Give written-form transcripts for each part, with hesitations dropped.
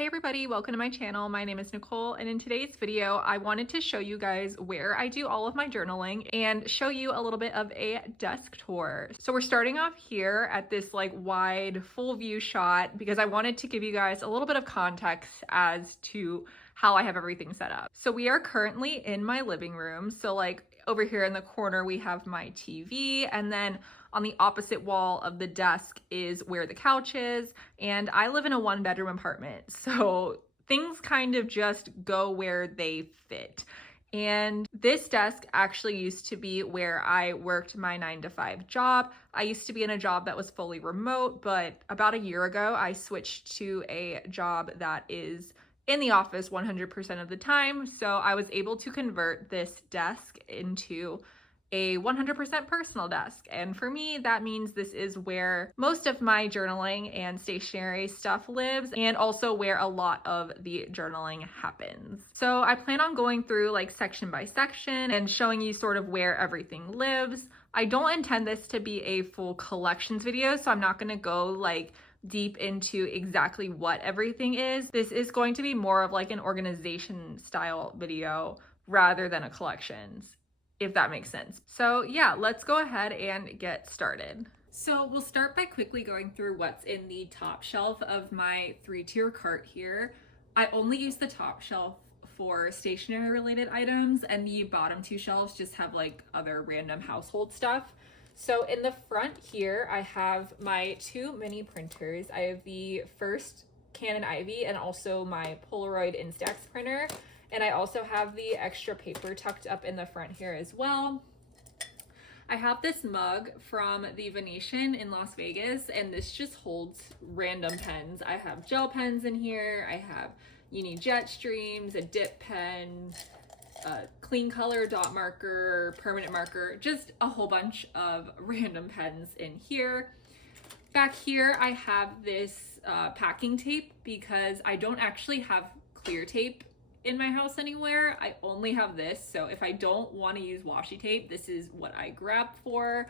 Hey everybody, welcome to my channel. My name is Nicole, and in today's video, I wanted to show you guys where I do all of my journaling and show you a little bit of a desk tour. So we're starting off here at this like wide full view shot because I wanted to give you guys a little bit of context as to how I have everything set up. So we are currently in my living room. So like over here in the corner, we have my TV, and then on the opposite wall of the desk is where the couch is. And I live in a 1-bedroom apartment, so things kind of just go where they fit. And this desk actually used to be where I worked my 9-to-5 job. I used to be in a job that was fully remote, but about a year ago, I switched to a job that is in the office 100% of the time. So I was able to convert this desk into a 100% personal desk. And for me, that means this is where most of my journaling and stationery stuff lives, and also where a lot of the journaling happens. So I plan on going through like section by section and showing you sort of where everything lives. I don't intend this to be a full collections video, so I'm not gonna go like deep into exactly what everything is. This is going to be more of like an organization style video rather than a collections, if that makes sense. So yeah, let's go ahead and get started. So we'll start by quickly going through what's in the top shelf of my 3-tier cart here. I only use the top shelf for stationery related items, and the bottom 2 shelves just have like other random household stuff. So in the front here, I have my 2 mini printers. I have the first Canon Ivy and also my Polaroid Instax printer. And I also have the extra paper tucked up in the front here as well. I have this mug from the Venetian in Las Vegas, and this just holds random pens. I have gel pens in here. I have uni jet streams, a dip pen, a clean color dot marker, permanent marker, just a whole bunch of random pens in here. Back here, I have this packing tape because I don't actually have clear tape in my house anywhere. I only have this, so if I don't want to use washi tape, this is what I grab for.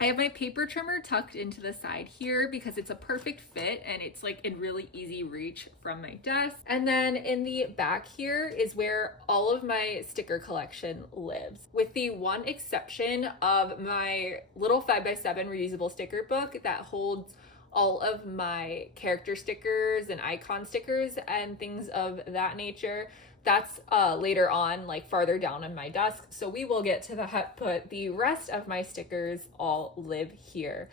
I have my paper trimmer tucked into the side here because it's a perfect fit and it's like in really easy reach from my desk. And then in the back here is where all of my sticker collection lives, with the one exception of my little 5x7 reusable sticker book that holds all of my character stickers and icon stickers and things of that nature. That's later on, like farther down on my desk, so we will get to that, but the rest of my stickers all live here.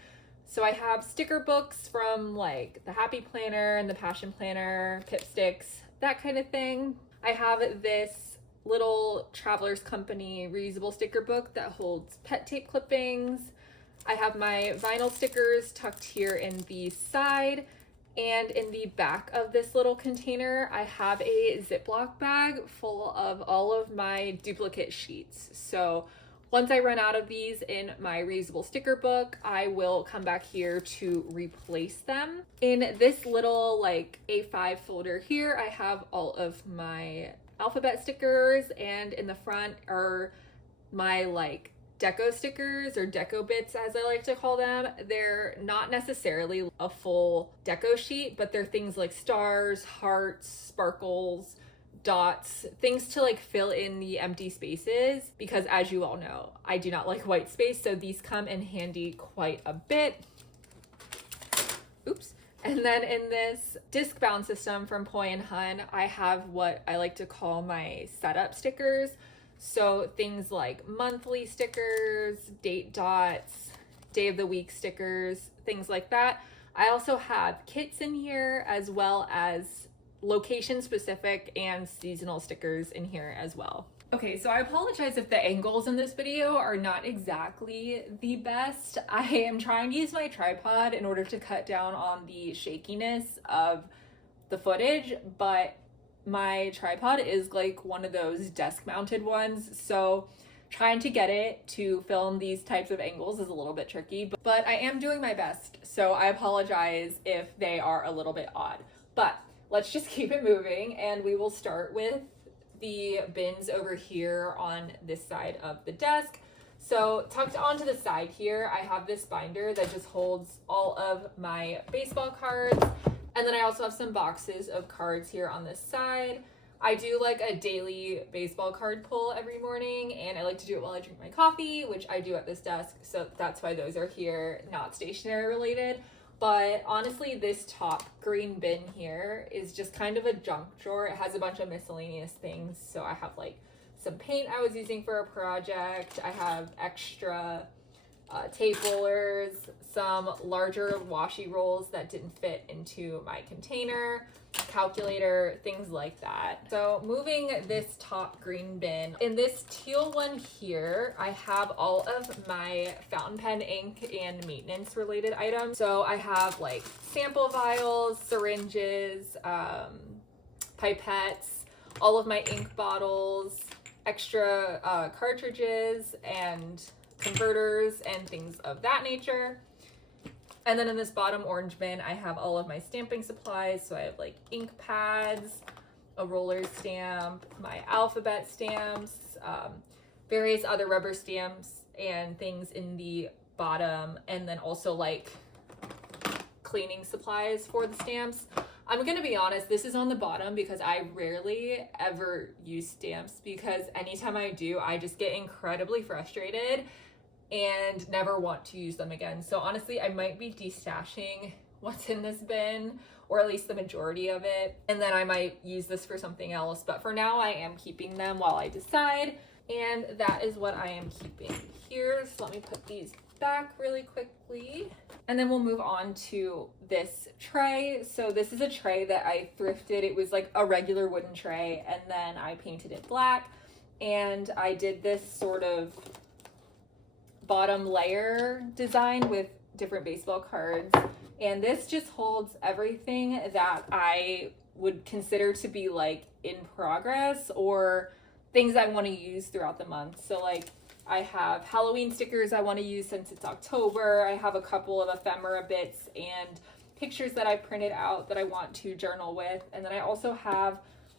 So I have sticker books from like the Happy Planner and the Passion Planner, Pipsticks, that kind of thing. I have this little Traveler's Company reusable sticker book that holds pet tape clippings. I have my vinyl stickers tucked here in the side, and in the back of this little container, I have a Ziploc bag full of all of my duplicate sheets. So once I run out of these in my reusable sticker book, I will come back here to replace them. In this little like A5 folder here, I have all of my alphabet stickers, and in the front are my like deco stickers, or deco bits as I like to call them. They're not necessarily a full deco sheet, but they're things like stars, hearts, sparkles, dots, things to like fill in the empty spaces, because as you all know, I do not like white space, so these come in handy quite a bit. Oops. And then in this disc bound system from Poi & Hun, I have what I like to call my setup stickers. So things like monthly stickers, date dots, day of the week stickers, things like that. I also have kits in here, as well as location specific and seasonal stickers in here as well. Okay, so I apologize if the angles in this video are not exactly the best. I am trying to use my tripod in order to cut down on the shakiness of the footage, but my tripod is like one of those desk mounted ones, so trying to get it to film these types of angles is a little bit tricky, but I am doing my best, so I apologize if they are a little bit odd. But let's just keep it moving, and we will start with the bins over here on this side of the desk. So tucked onto the side here, I have this binder that just holds all of my baseball cards And then I also have some boxes of cards here on this side. I do like a daily baseball card pull every morning, and I like to do it while I drink my coffee, which I do at this desk, so that's why those are here, not stationery related. But honestly, this top green bin here is just kind of a junk drawer. It has a bunch of miscellaneous things. So I have like some paint I was using for a project. I have extra tape rollers, some larger washi rolls that didn't fit into my container, calculator, things like that. So moving this top green bin, in this teal one here, I have all of my fountain pen ink and maintenance related items. So I have like sample vials, syringes, pipettes, all of my ink bottles, extra cartridges and converters and things of that nature. And then in this bottom orange bin, I have all of my stamping supplies. So I have like ink pads, a roller stamp, my alphabet stamps, various other rubber stamps and things in the bottom, and then also like cleaning supplies for the stamps. I'm gonna be honest, this is on the bottom because I rarely ever use stamps, because anytime I do, I just get incredibly frustrated and never want to use them again. So honestly, I might be destashing what's in this bin, or at least the majority of it, and then I might use this for something else. But for now, I am keeping them while I decide, and that is what I am keeping here. So let me put these back really quickly. And then we'll move on to this tray. So this is a tray that I thrifted. It was like a regular wooden tray, and then I painted it black, and I did this sort of bottom layer design with different baseball cards. And this just holds everything that I would consider to be like in progress or things I want to use throughout the month. So like I have Halloween stickers I want to use since it's October. I have a couple of ephemera bits and pictures that I printed out that I want to journal with. And then I also have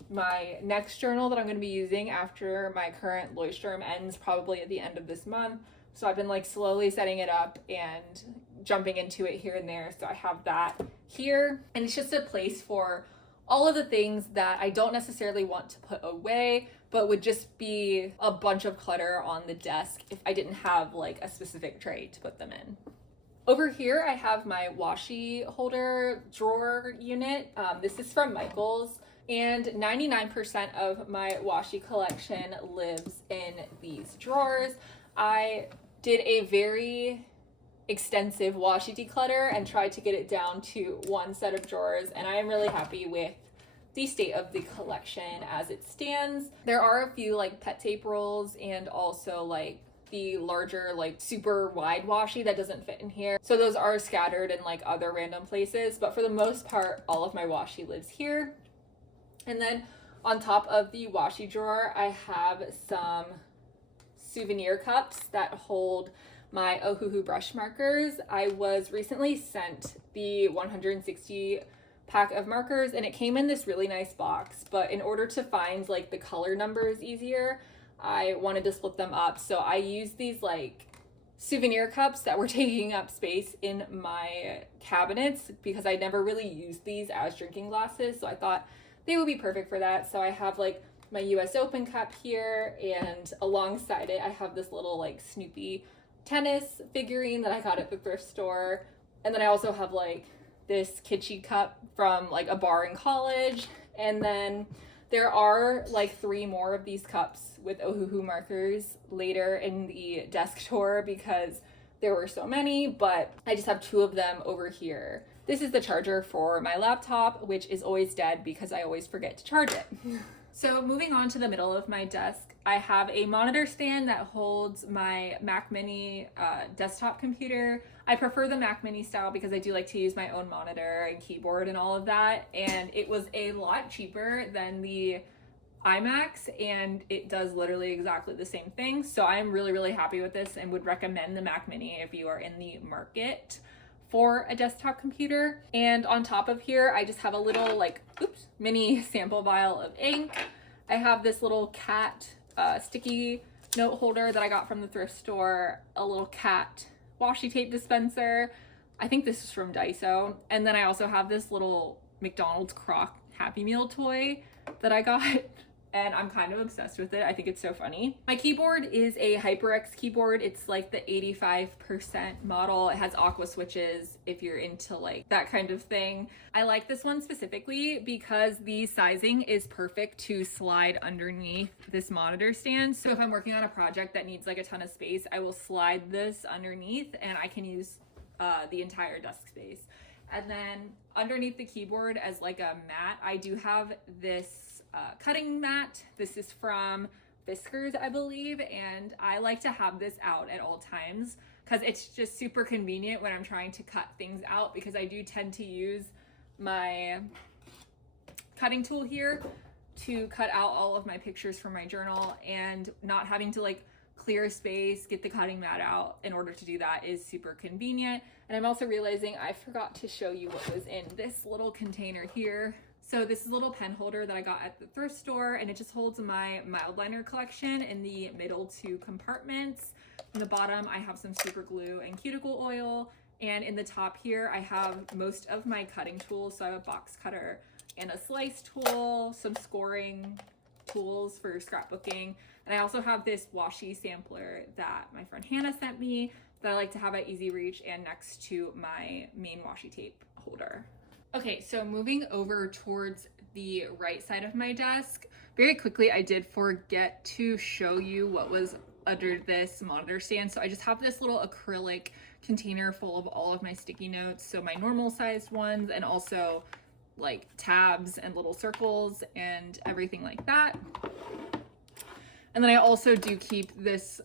my next journal that I'm going to be using after my current Leuchtturm ends, probably at the end of this month. So I've been like slowly setting it up and jumping into it here and there. So I have that here, and it's just a place for all of the things that I don't necessarily want to put away, but would just be a bunch of clutter on the desk if I didn't have like a specific tray to put them in. Over here, I have my washi holder drawer unit. This is from Michael's, and 99% of my washi collection lives in these drawers. I did a very extensive washi declutter and tried to get it down to one set of drawers, and I am really happy with the state of the collection as it stands. There are a few like pet tape rolls and also like the larger like super wide washi that doesn't fit in here, so those are scattered in like other random places, but for the most part all of my washi lives here. And then on top of the washi drawer, I have some souvenir cups that hold my Ohuhu brush markers. I was recently sent the 160 pack of markers, and it came in this really nice box, but in order to find like the color numbers easier, I wanted to split them up. So I used these like souvenir cups that were taking up space in my cabinets because I never really used these as drinking glasses, so I thought they would be perfect for that. So I have like my US Open cup here, and alongside it I have this little like Snoopy tennis figurine that I got at the thrift store. And then I also have like this kitschy cup from like a bar in college. And then there are like 3 more of these cups with Ohuhu markers later in the desk tour because there were so many, but I just have 2 of them over here. This is the charger for my laptop, which is always dead because I always forget to charge it. So moving on to the middle of my desk, I have a monitor stand that holds my Mac Mini desktop computer. I prefer the Mac Mini style because I do like to use my own monitor and keyboard and all of that. And it was a lot cheaper than the iMacs, and it does literally exactly the same thing. So I'm really, really happy with this and would recommend the Mac Mini if you are in the market for a desktop computer. And on top of here, I just have a little like, mini sample vial of ink. I have this little cat sticky note holder that I got from the thrift store, a little cat washi tape dispenser. I think this is from Daiso. And then I also have this little McDonald's Croc Happy Meal toy that I got. And I'm kind of obsessed with it. I think it's so funny. My keyboard is a HyperX keyboard. It's like the 85% model. It has aqua switches if you're into like that kind of thing. I like this one specifically because the sizing is perfect to slide underneath this monitor stand. So if I'm working on a project that needs like a ton of space, I will slide this underneath and I can use the entire desk space. And then underneath the keyboard as like a mat, I do have this cutting mat. This is from Fiskars, I believe, and I like to have this out at all times because it's just super convenient when I'm trying to cut things out, because I do tend to use my cutting tool here to cut out all of my pictures from my journal, and not having to like clear space, get the cutting mat out in order to do that is super convenient. And I'm also realizing I forgot to show you what was in this little container here. So this is a little pen holder that I got at the thrift store, and it just holds my mild liner collection in the middle two compartments. In the bottom, I have some super glue and cuticle oil. And in the top here, I have most of my cutting tools. So I have a box cutter and a slice tool, some scoring tools for scrapbooking. And I also have this washi sampler that my friend Hannah sent me that I like to have at easy reach and next to my main washi tape holder. Okay, so moving over towards the right side of my desk, very quickly, I did forget to show you what was under this monitor stand. So I just have this little acrylic container full of all of my sticky notes. So my normal sized ones, and also like tabs and little circles and everything like that. And then I also do keep this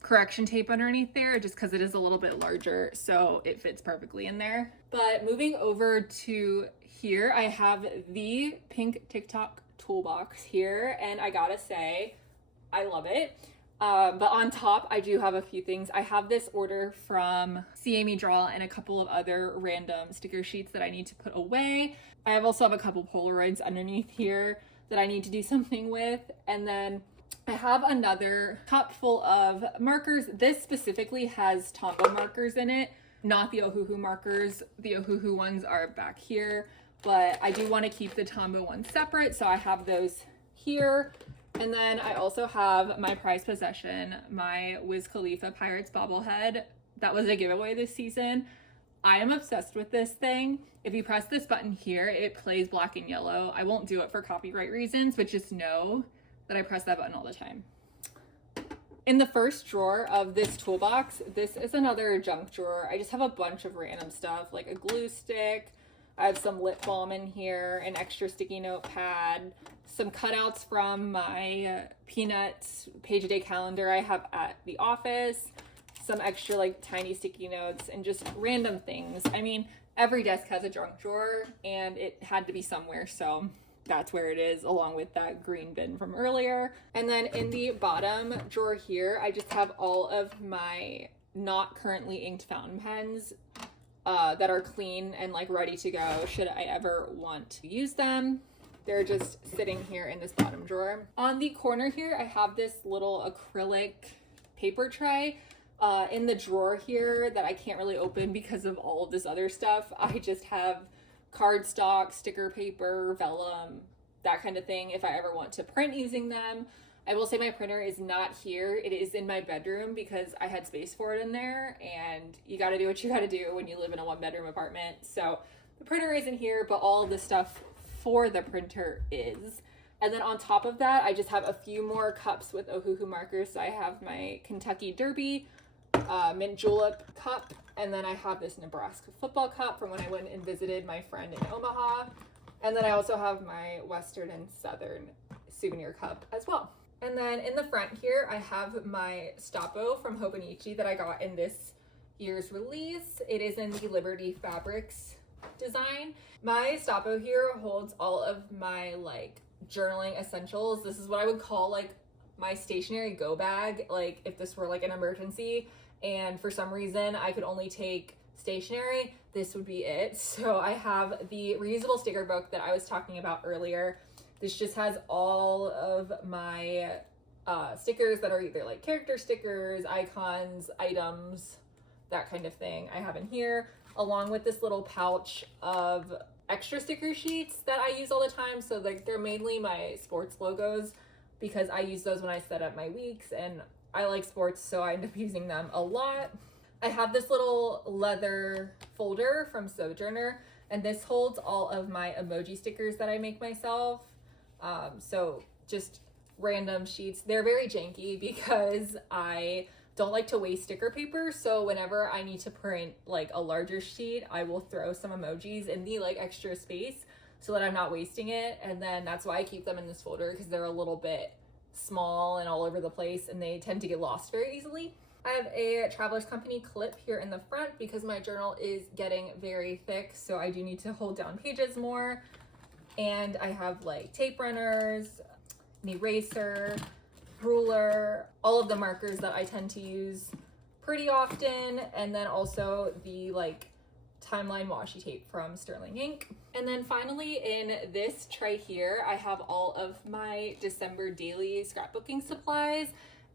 correction tape underneath there just because it is a little bit larger, so it fits perfectly in there. But moving over to here, I have the pink TikTok toolbox here, and I gotta say, I love it. But on top, I do have a few things. I have this order from C. Draw and a couple of other random sticker sheets that I need to put away. I also have a couple Polaroids underneath here that I need to do something with. And then I have another cup full of markers. This specifically has Tombow markers in it, not the Ohuhu markers. The Ohuhu ones are back here, but I do want to keep the Tombow ones separate, so I have those here. And then I also have my prized possession, my Wiz Khalifa Pirates bobblehead. That was a giveaway this season. I am obsessed with this thing. If you press this button here, it plays black and yellow. I won't do it for copyright reasons, but just know that I press that button all the time. In the first drawer of this toolbox, this is another junk drawer. I just have a bunch of random stuff, like a glue stick. I have some lip balm in here, an extra sticky note pad, some cutouts from my Peanuts page a day calendar I have at the office, some extra like tiny sticky notes, and just random things. I mean, every desk has a junk drawer, and it had to be somewhere, so that's where it is, along with that green bin from earlier. And then in the bottom drawer here, I just have all of my not currently inked fountain pens that are clean and like ready to go should I ever want to use them. They're just sitting here in this bottom drawer. On the corner here, I have this little acrylic paper tray in the drawer here that I can't really open because of all of this other stuff. I just have cardstock, sticker paper, vellum, that kind of thing if I ever want to print using them. I will say my printer is not here. It is in my bedroom because I had space for it in there, and you got to do what you got to do when you live in a one-bedroom apartment. So the printer isn't here, but all of the stuff for the printer is. And then on top of that, I just have a few more cups with Ohuhu markers. So I have my Kentucky Derby mint julep cup, and then I have this Nebraska football cup from when I went and visited my friend in Omaha. And then I also have my Western and Southern souvenir cup as well. And then in the front here, I have my Stoppo from Hobonichi that I got in this year's release. It is in the Liberty Fabrics design. My Stoppo here holds all of my like journaling essentials. This is what I would call like my stationery go bag, like if this were like an emergency and for some reason I could only take stationery, this would be it. So I have the reusable sticker book that I was talking about earlier. This just has all of my stickers that are either like character stickers, icons, items, that kind of thing I have in here, along with this little pouch of extra sticker sheets that I use all the time. So like they're mainly my sports logos because I use those when I set up my weeks, and I like sports, so I end up using them a lot. I have this little leather folder from Sojourner, and this holds all of my emoji stickers that I make myself. So just random sheets. They're very janky because I don't like to waste sticker paper, so whenever I need to print like a larger sheet, I will throw some emojis in the like extra space so that I'm not wasting it. And then that's why I keep them in this folder, because they're a little bit small and all over the place and they tend to get lost very easily. I have a Traveler's Company clip here in the front because my journal is getting very thick, so I do need to hold down pages more. And I have like tape runners, an eraser, ruler, all of the markers that I tend to use pretty often, and then also the like timeline washi tape from Sterling Ink. And then finally in this tray here, I have all of my December daily scrapbooking supplies.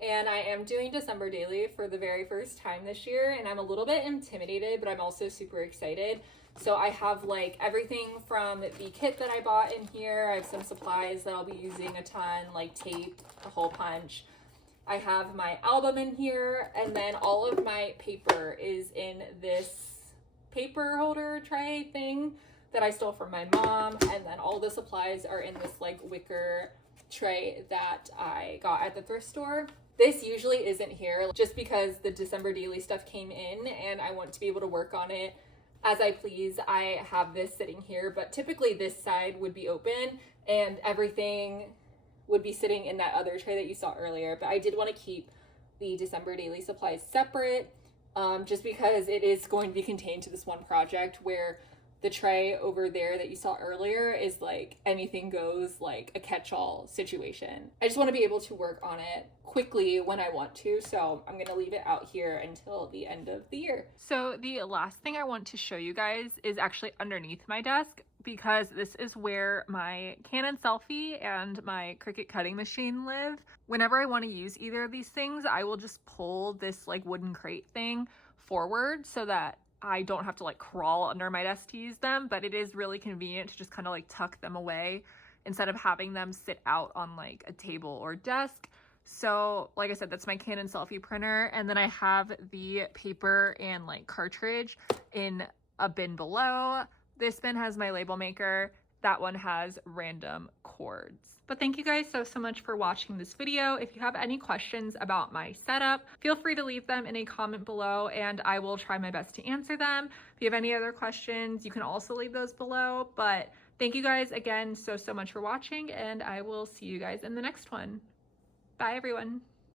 And I am doing December daily for the very first time this year, and I'm a little bit intimidated, but I'm also super excited. So I have like everything from the kit that I bought in here. I have some supplies that I'll be using a ton, like tape, a hole punch. I have my album in here, and then all of my paper is in this paper holder tray thing that I stole from my mom. And then all the supplies are in this like wicker tray that I got at the thrift store. This usually isn't here just because the December daily stuff came in and I want to be able to work on it as I please. I have this sitting here, but typically this side would be open and everything would be sitting in that other tray that you saw earlier. But I did want to keep the December daily supplies separate, just because it is going to be contained to this one project, where the tray over there that you saw earlier is like anything goes, like a catch-all situation. I just want to be able to work on it quickly when I want to, so I'm gonna leave it out here until the end of the year. So the last thing I want to show you guys is actually underneath my desk, because this is where my Canon selfie and my Cricut cutting machine live. Whenever I want to use either of these things, I will just pull this like wooden crate thing forward so that I don't have to like crawl under my desk to use them, but it is really convenient to just kind of like tuck them away instead of having them sit out on like a table or desk. So like I said, that's my Canon selfie printer. And then I have the paper and like cartridge in a bin below. This bin has my label maker. That one has random cords. But thank you guys so much for watching this video. If you have any questions about my setup, feel free to leave them in a comment below and I will try my best to answer them. If you have any other questions, you can also leave those below. But thank you guys again so much for watching, and I will see you guys in the next one. Bye everyone.